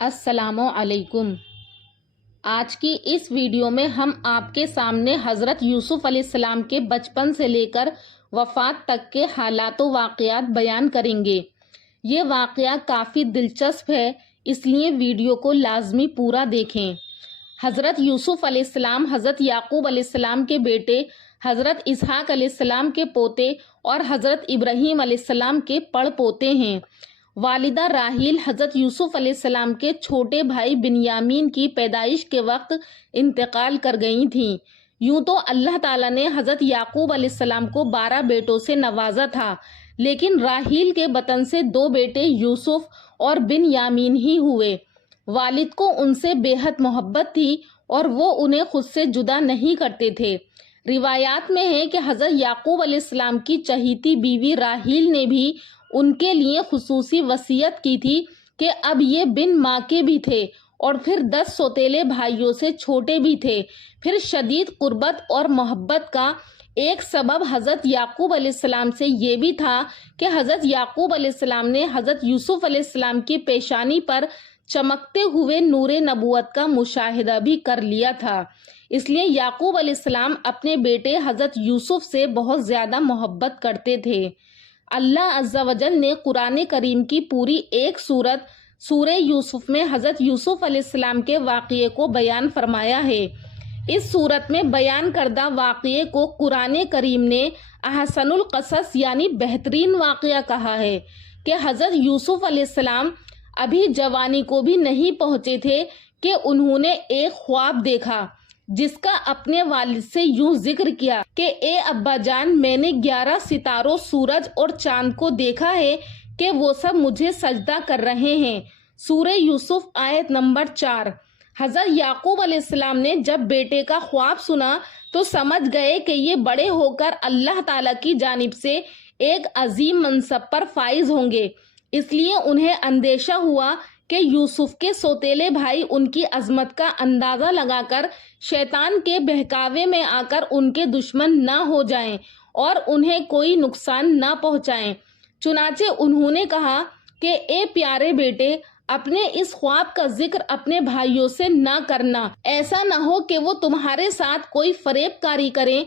السلام علیکم۔ آج کی اس ویڈیو میں ہم آپ کے سامنے حضرت یوسف علیہ السلام کے بچپن سے لے کر وفات تک کے حالات و واقعات بیان کریں گے۔ یہ واقعہ کافی دلچسپ ہے، اس لیے ویڈیو کو لازمی پورا دیکھیں۔ حضرت یوسف علیہ السلام حضرت یعقوب علیہ السلام کے بیٹے، حضرت اسحاق علیہ السلام کے پوتے اور حضرت ابراہیم علیہ السلام کے پڑ پوتے ہیں۔ والدہ راحیل حضرت یوسف علیہ السلام کے چھوٹے بھائی بنیامین کی پیدائش کے وقت انتقال کر گئی تھیں۔ یوں تو اللہ تعالیٰ نے حضرت یعقوب علیہ السلام کو 12 بیٹوں سے نوازا تھا، لیکن راحیل کے بطن سے 2 بیٹے یوسف اور بنیامین ہی ہوئے۔ والد کو ان سے بے حد محبت تھی اور وہ انہیں خود سے جدا نہیں کرتے تھے۔ روایات میں ہے کہ حضرت یعقوب علیہ السلام کی چہیتی بیوی راحیل نے بھی ان کے لیے خصوصی وصیت کی تھی کہ اب یہ بن ماں کے بھی تھے اور پھر 10 سوتیلے بھائیوں سے چھوٹے بھی تھے۔ پھر شدید قربت اور محبت کا ایک سبب حضرت یعقوب علیہ السلام سے یہ بھی تھا کہ حضرت یعقوب علیہ السلام نے حضرت یوسف علیہ السلام کی پیشانی پر چمکتے ہوئے نور نبوت کا مشاہدہ بھی کر لیا تھا، اس لیے یعقوب علیہ السلام اپنے بیٹے حضرت یوسف سے بہت زیادہ محبت کرتے تھے۔ اللہ عز و جل نے قرآن کریم کی پوری ایک سورہ یوسف میں حضرت یوسف علیہ السلام کے واقعے کو بیان فرمایا ہے۔ اس سورت میں بیان کردہ واقعے کو قرآن کریم نے احسن القصص یعنی بہترین واقعہ کہا ہے کہ حضرت یوسف علیہ السلام ابھی جوانی کو بھی نہیں پہنچے تھے کہ انہوں نے ایک خواب دیکھا جس کا اپنے والد سے یوں ذکر کیا کہ اے ابا جان، میں نے 11 ستاروں، سورج اور چاند کو دیکھا ہے کہ وہ سب مجھے سجدہ کر رہے ہیں۔ سورہ یوسف آیت نمبر 4۔ حضرت یعقوب علیہ السلام نے جب بیٹے کا خواب سنا تو سمجھ گئے کہ یہ بڑے ہو کر اللہ تعالیٰ کی جانب سے ایک عظیم منصب پر فائز ہوں گے، اس لیے انہیں اندیشہ ہوا کہ یوسف کے سوتیلے بھائی ان کی عظمت کا اندازہ لگا کر شیطان کے بہکاوے میں آ کر ان کے دشمن نہ ہو جائیں اور انہیں کوئی نقصان نہ پہنچائیں۔ چنانچہ انہوں نے کہا کہ اے پیارے بیٹے، اپنے اس خواب کا ذکر اپنے بھائیوں سے نہ کرنا، ایسا نہ ہو کہ وہ تمہارے ساتھ کوئی فریب کاری کریں۔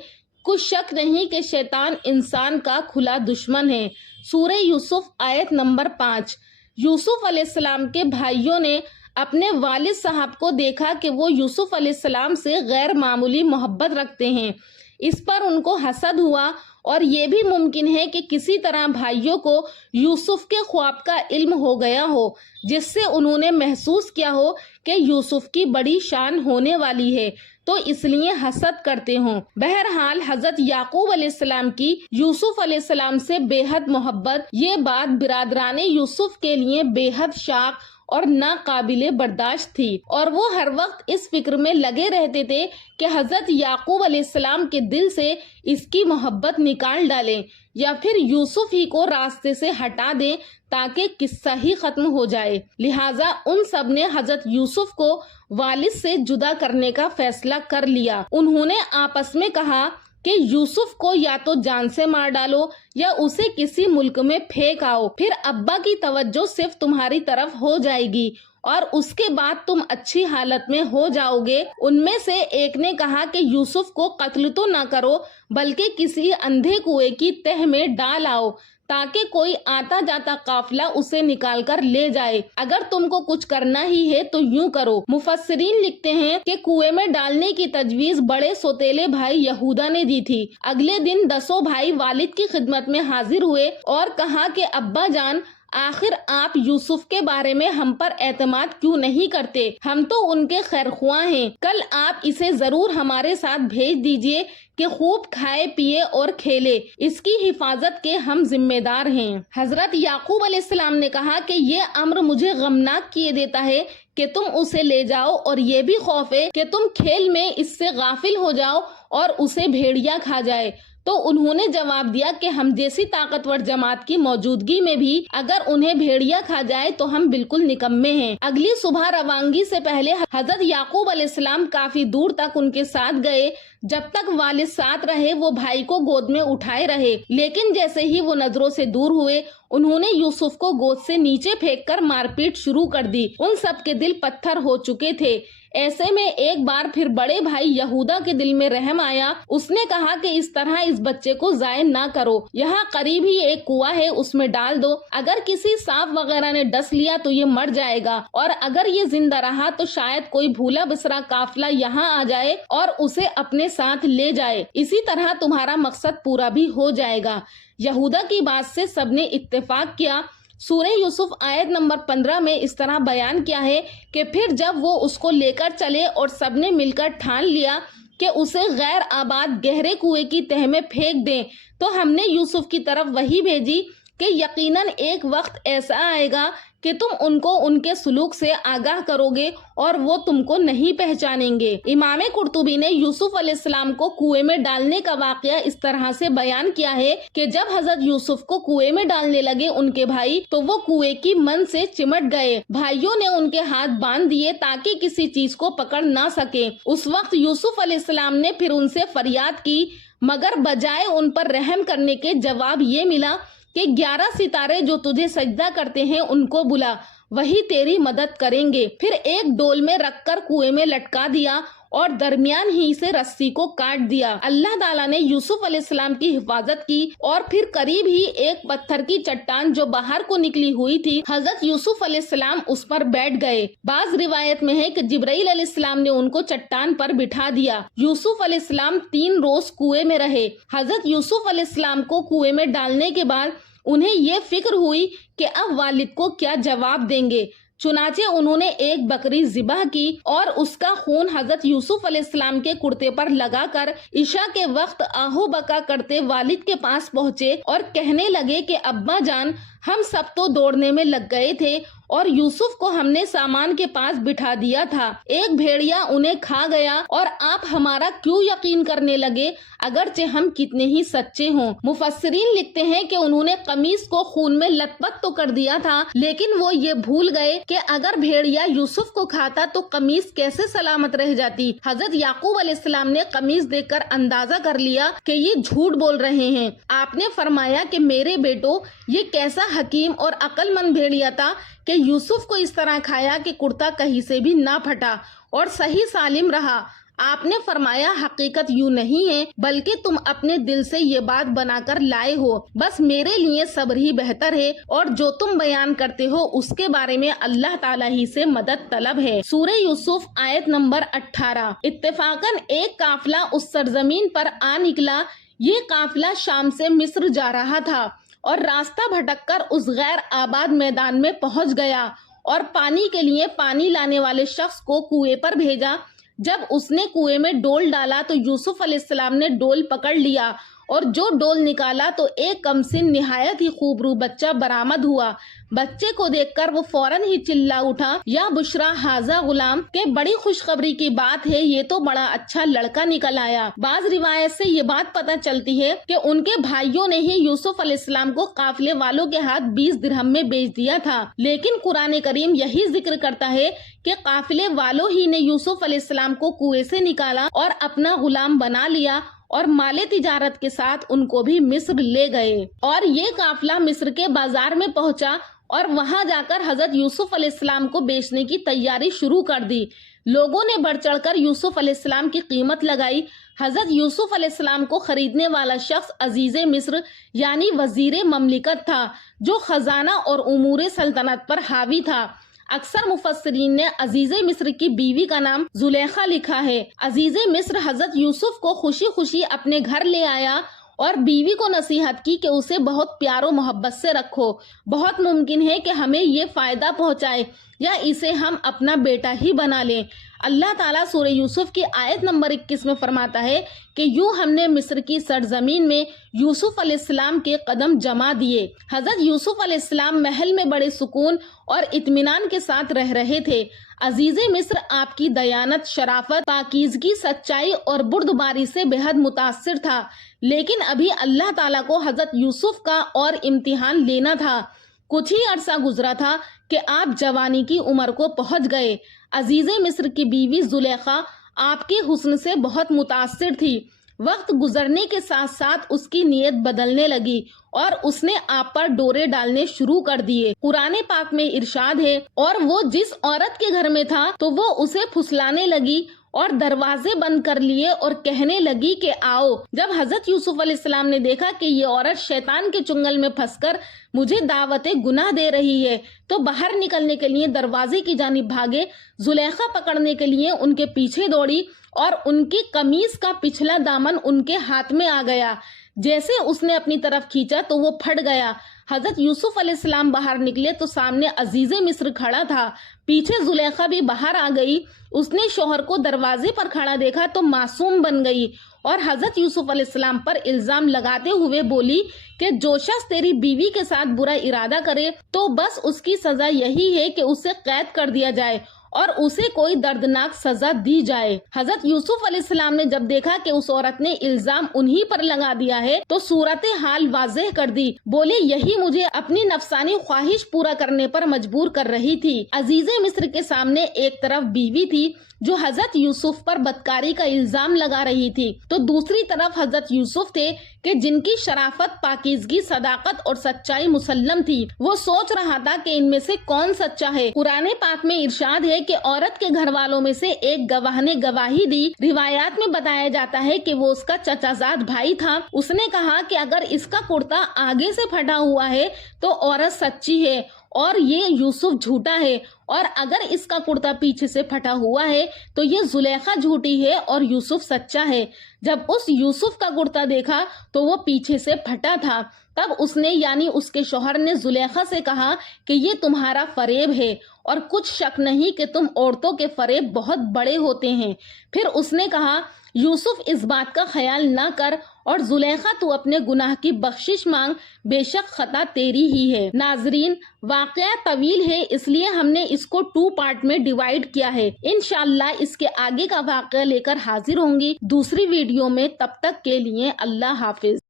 کچھ شک نہیں کہ شیطان انسان کا کھلا دشمن ہے۔ سورہ یوسف آیت نمبر 5۔ یوسف علیہ السلام کے بھائیوں نے اپنے والد صاحب کو دیکھا کہ وہ یوسف علیہ السلام سے غیر معمولی محبت رکھتے ہیں۔ اس پر ان کو حسد ہوا اور یہ بھی ممکن ہے کہ کسی طرح بھائیوں کو یوسف کے خواب کا علم ہو گیا ہو، جس سے انہوں نے محسوس کیا ہو کہ یوسف کی بڑی شان ہونے والی ہے تو اس لیے حسد کرتے ہوں۔ بہرحال حضرت یعقوب علیہ السلام کی یوسف علیہ السلام سے بے حد محبت، یہ بات برادران یوسف کے لیے بے حد شاق اور ناقابل برداشت تھی، اور وہ ہر وقت اس فکر میں لگے رہتے تھے کہ حضرت یعقوب علیہ السلام کے دل سے اس کی محبت نکال ڈالیں یا پھر یوسف ہی کو راستے سے ہٹا دیں تاکہ قصہ ہی ختم ہو جائے۔ لہٰذا ان سب نے حضرت یوسف کو والد سے جدا کرنے کا فیصلہ کر لیا۔ انہوں نے آپس میں کہا کہ یوسف کو یا تو جان سے مار ڈالو یا اسے کسی ملک میں پھینک آؤ، پھر ابا کی توجہ صرف تمہاری طرف ہو جائے گی اور اس کے بعد تم اچھی حالت میں ہو جاؤ گے۔ ان میں سے ایک نے کہا کہ یوسف کو قتل تو نہ کرو بلکہ کسی اندھے کنویں کی تہ میں ڈال آؤ تاکہ کوئی آتا جاتا قافلہ اسے نکال کر لے جائے۔ اگر تم کو کچھ کرنا ہی ہے تو یوں کرو۔ مفسرین لکھتے ہیں کہ کنویں میں ڈالنے کی تجویز بڑے سوتیلے بھائی یہودا نے دی تھی۔ اگلے دن 10 بھائی والد کی خدمت میں حاضر ہوئے اور کہا کہ ابا جان، آخر آپ یوسف کے بارے میں ہم پر اعتماد کیوں نہیں کرتے؟ ہم تو ان کے خیر خواہ ہیں، کل آپ اسے ضرور ہمارے ساتھ بھیج دیجئے کہ خوب کھائے پیے اور کھیلے، اس کی حفاظت کے ہم ذمہ دار ہیں۔ حضرت یعقوب علیہ السلام نے کہا کہ یہ امر مجھے غمناک کیے دیتا ہے کہ تم اسے لے جاؤ، اور یہ بھی خوف ہے کہ تم کھیل میں اس سے غافل ہو جاؤ اور اسے بھیڑیا کھا جائے۔ تو انہوں نے جواب دیا کہ ہم جیسی طاقتور جماعت کی موجودگی میں بھی اگر انہیں بھیڑیا کھا جائے تو ہم بالکل نکمے ہیں۔ اگلی صبح روانگی سے پہلے حضرت یعقوب علیہ السلام کافی دور تک ان کے ساتھ گئے۔ جب تک والد ساتھ رہے وہ بھائی کو گود میں اٹھائے رہے، لیکن جیسے ہی وہ نظروں سے دور ہوئے انہوں نے یوسف کو گود سے نیچے پھینک کر مار پیٹ شروع کر دی۔ ان سب کے دل پتھر ہو چکے تھے۔ ایسے میں ایک بار پھر بڑے بھائی یہودا کے دل میں رحم آیا۔ اس نے کہا کہ اس طرح اس بچے کو ضائع نہ کرو، یہاں قریب ہی ایک کنواں ہے، اس میں ڈال دو۔ اگر کسی سانپ وغیرہ نے ڈس لیا تو یہ مر جائے گا، اور اگر یہ زندہ رہا تو شاید کوئی بھولا بسرا قافلہ یہاں آ جائے اور اسے اپنے ساتھ لے جائے، اسی طرح تمہارا مقصد پورا بھی ہو جائے گا۔ یہودا کی بات سے سب نے اتفاق کیا۔ سورہ یوسف آیت نمبر 15 میں اس طرح بیان کیا ہے کہ پھر جب وہ اس کو لے کر چلے اور سب نے مل کر ٹھان لیا کہ اسے غیر آباد گہرے کنویں کی تہ میں پھینک دیں، تو ہم نے یوسف کی طرف وحی بھیجی کہ یقیناً ایک وقت ایسا آئے گا کہ تم ان کو ان کے سلوک سے آگاہ کرو گے اور وہ تم کو نہیں پہچانیں گے۔ امام قرطبی نے یوسف علیہ السلام کو کنویں میں ڈالنے کا واقعہ اس طرح سے بیان کیا ہے کہ جب حضرت یوسف کو کنویں میں ڈالنے لگے ان کے بھائی تو وہ کنویں کی من سے چمٹ گئے۔ بھائیوں نے ان کے ہاتھ باندھ دیے تاکہ کسی چیز کو پکڑ نہ سکے۔ اس وقت یوسف علیہ السلام نے پھر ان سے فریاد کی، مگر بجائے ان پر رحم کرنے کے جواب یہ ملا کہ 11 ستارے جو تجھے سجدہ کرتے ہیں ان کو بلا، وہی تیری مدد کریں گے۔ پھر ایک ڈول میں رکھ کر کنویں میں لٹکا دیا اور درمیان ہی سے رسی کو کاٹ دیا۔ اللہ تعالیٰ نے یوسف علیہ السلام کی حفاظت کی اور پھر قریب ہی ایک پتھر کی چٹان جو باہر کو نکلی ہوئی تھی، حضرت یوسف علیہ السلام اس پر بیٹھ گئے۔ بعض روایت میں ہے کہ جبرائیل علیہ السلام نے ان کو چٹان پر بٹھا دیا۔ یوسف علیہ السلام 3 روز کنویں میں رہے۔ حضرت یوسف علیہ السلام کو کنویں میں ڈالنے کے بعد انہیں یہ فکر ہوئی کہ اب والد کو کیا جواب دیں گے۔ چنانچہ انہوں نے ایک بکری ذبح کی اور اس کا خون حضرت یوسف علیہ السلام کے کرتے پر لگا کر عشاء کے وقت آہو بکا کرتے والد کے پاس پہنچے اور کہنے لگے کہ ابا جان، ہم سب تو دوڑنے میں لگ گئے تھے اور یوسف کو ہم نے سامان کے پاس بٹھا دیا تھا، ایک بھیڑیا انہیں کھا گیا اور آپ ہمارا کیوں یقین کرنے لگے اگرچہ ہم کتنے ہی سچے ہوں۔ مفسرین لکھتے ہیں کہ انہوں نے قمیص کو خون میں لت پت تو کر دیا تھا، لیکن وہ یہ بھول گئے کہ اگر بھیڑیا یوسف کو کھاتا تو قمیص کیسے سلامت رہ جاتی۔ حضرت یعقوب علیہ السلام نے قمیص دیکھ کر اندازہ کر لیا کہ یہ جھوٹ بول رہے ہیں۔ آپ نے فرمایا کہ میرے بیٹو، یہ کیسا حکیم اور عقل مند بھیڑیا تھا کہ یوسف کو اس طرح کھایا کہ کرتا کہیں سے بھی نہ پھٹا اور صحیح سالم رہا۔ آپ نے فرمایا حقیقت یوں نہیں ہے بلکہ تم اپنے دل سے یہ بات بنا کر لائے ہو، بس میرے لیے صبر ہی بہتر ہے اور جو تم بیان کرتے ہو اس کے بارے میں اللہ تعالیٰ ہی سے مدد طلب ہے۔ سورہ یوسف آیت نمبر 18۔ اتفاقاً ایک قافلہ اس سرزمین پر آ نکلا۔ یہ قافلہ شام سے مصر جا رہا تھا اور راستہ بھٹک کر اس غیر آباد میدان میں پہنچ گیا اور پانی کے لیے پانی لانے والے شخص کو کنویں پر بھیجا۔ جب اس نے کنویں میں ڈول ڈالا تو یوسف علیہ السلام نے ڈول پکڑ لیا اور جو ڈول نکالا تو ایک کمسن نہایت ہی خوبرو بچہ برآمد ہوا۔ بچے کو دیکھ کر وہ فوراً ہی چلا اٹھا، یا بشرا ھذا غلام، کہ بڑی خوشخبری کی بات ہے، یہ تو بڑا اچھا لڑکا نکل آیا۔ بعض روایت سے یہ بات پتہ چلتی ہے کہ ان کے بھائیوں نے ہی یوسف علیہ السلام کو قافلے والوں کے ہاتھ 20 درہم میں بیچ دیا تھا، لیکن قرآن کریم یہی ذکر کرتا ہے کہ قافلے والوں ہی نے یوسف علیہ السلام کو کنویں سے نکالا اور اپنا غلام بنا لیا اور مال تجارت کے ساتھ ان کو بھی مصر لے گئے۔ اور یہ قافلہ مصر کے بازار میں پہنچا اور وہاں جا کر حضرت یوسف علیہ السلام کو بیچنے کی تیاری شروع کر دی۔ لوگوں نے بڑھ چڑھ کر یوسف علیہ السلام کی قیمت لگائی۔ حضرت یوسف علیہ السلام کو خریدنے والا شخص عزیز مصر یعنی وزیر مملکت تھا، جو خزانہ اور امور سلطنت پر حاوی تھا۔ اکثر مفسرین نے عزیز مصر کی بیوی کا نام زلیخا لکھا ہے۔ عزیز مصر حضرت یوسف کو خوشی خوشی اپنے گھر لے آیا اور بیوی کو نصیحت کی کہ اسے بہت پیار و محبت سے رکھو، بہت ممکن ہے کہ ہمیں یہ فائدہ پہنچائے یا اسے ہم اپنا بیٹا ہی بنا لیں۔ اللہ تعالیٰ سورہ یوسف کی آیت نمبر 21 میں فرماتا ہے کہ یوں ہم نے مصر کی سرزمین میں یوسف علیہ السلام کے قدم جما دیے۔ حضرت یوسف علیہ السلام محل میں بڑے سکون اور اطمینان کے ساتھ رہ رہے تھے۔ عزیز مصر آپ کی دیانت، شرافت، پاکیزگی، سچائی اور بردباری سے بے حد متاثر تھا، لیکن ابھی اللہ تعالیٰ کو حضرت یوسف کا اور امتحان لینا تھا۔ کچھ ہی عرصہ گزرا تھا کہ آپ جوانی کی عمر کو پہنچ گئے۔ عزیز مصر کی بیوی زلیخا آپ کے حسن سے بہت متاثر تھی۔ وقت گزرنے کے ساتھ ساتھ اس کی نیت بدلنے لگی اور اس نے آپ پر ڈورے ڈالنے شروع کر دیے۔ قرآن پاک میں ارشاد ہے، اور وہ جس عورت کے گھر میں تھا تو وہ اسے پھسلانے لگی اور دروازے بند کر لیے اور کہنے لگی کہ آؤ۔ جب حضرت یوسف علیہ السلام نے دیکھا کہ یہ عورت شیطان کے چنگل میں پھنس کر مجھے دعوت گناہ دے رہی ہے تو باہر نکلنے کے لیے دروازے کی جانب بھاگے۔ زلیخا پکڑنے کے لیے ان کے پیچھے دوڑی اور ان کی قمیص کا پچھلا دامن ان کے ہاتھ میں آ گیا۔ جیسے اس نے اپنی طرف کھینچا تو وہ پھٹ گیا۔ حضرت یوسف علیہ السلام باہر نکلے تو سامنے عزیز مصر کھڑا تھا، پیچھے زلیخا بھی باہر آ گئی۔ اس نے شوہر کو دروازے پر کھڑا دیکھا تو معصوم بن گئی اور حضرت یوسف علیہ السلام پر الزام لگاتے ہوئے بولی کہ جو شخص تیری بیوی کے ساتھ برا ارادہ کرے تو بس اس کی سزا یہی ہے کہ اسے قید کر دیا جائے اور اسے کوئی دردناک سزا دی جائے۔ حضرت یوسف علیہ السلام نے جب دیکھا کہ اس عورت نے الزام انہی پر لگا دیا ہے تو صورتحال واضح کر دی۔ بولے یہی مجھے اپنی نفسانی خواہش پورا کرنے پر مجبور کر رہی تھی۔ عزیز مصر کے سامنے ایک طرف بیوی تھی جو حضرت یوسف پر بدکاری کا الزام لگا رہی تھی، تو دوسری طرف حضرت یوسف تھے کہ جن کی شرافت، پاکیزگی، صداقت اور سچائی مسلم تھی۔ وہ سوچ رہا تھا کہ ان میں سے کون سچا ہے۔ قرآن پاک میں ارشاد ہے کہ عورت کے گھر والوں میں سے ایک گواہ نے گواہی دی۔ روایات میں بتایا جاتا ہے کہ وہ اس کا چچا زاد بھائی تھا۔ اس نے کہا کہ اگر اس کا کرتا آگے سے پھٹا ہوا ہے تو عورت سچی ہے اور یہ یوسف جھوٹا ہے، اور اگر اس کا کرتا پیچھے سے پھٹا ہوا ہے تو یہ زلیخا جھوٹی ہے اور یوسف سچا ہے۔ جب اس یوسف کا کرتا دیکھا تو وہ پیچھے سے پھٹا تھا۔ تب اس نے یعنی اس کے شوہر نے زلیخا سے کہا کہ یہ تمہارا فریب ہے اور کچھ شک نہیں کہ تم عورتوں کے فریب بہت بڑے ہوتے ہیں۔ پھر اس نے کہا یوسف اس بات کا خیال نہ کر اور زلیخا تو اپنے گناہ کی بخشش مانگ، بے شک خطا تیری ہی ہے۔ ناظرین، واقعہ طویل ہے اس لیے ہم نے اس کو 2 پارٹ میں ڈیوائیڈ کیا ہے۔ انشاءاللہ اس کے آگے کا واقعہ لے کر حاضر ہوں گی دوسری ویڈیو میں۔ تب تک کے لیے اللہ حافظ۔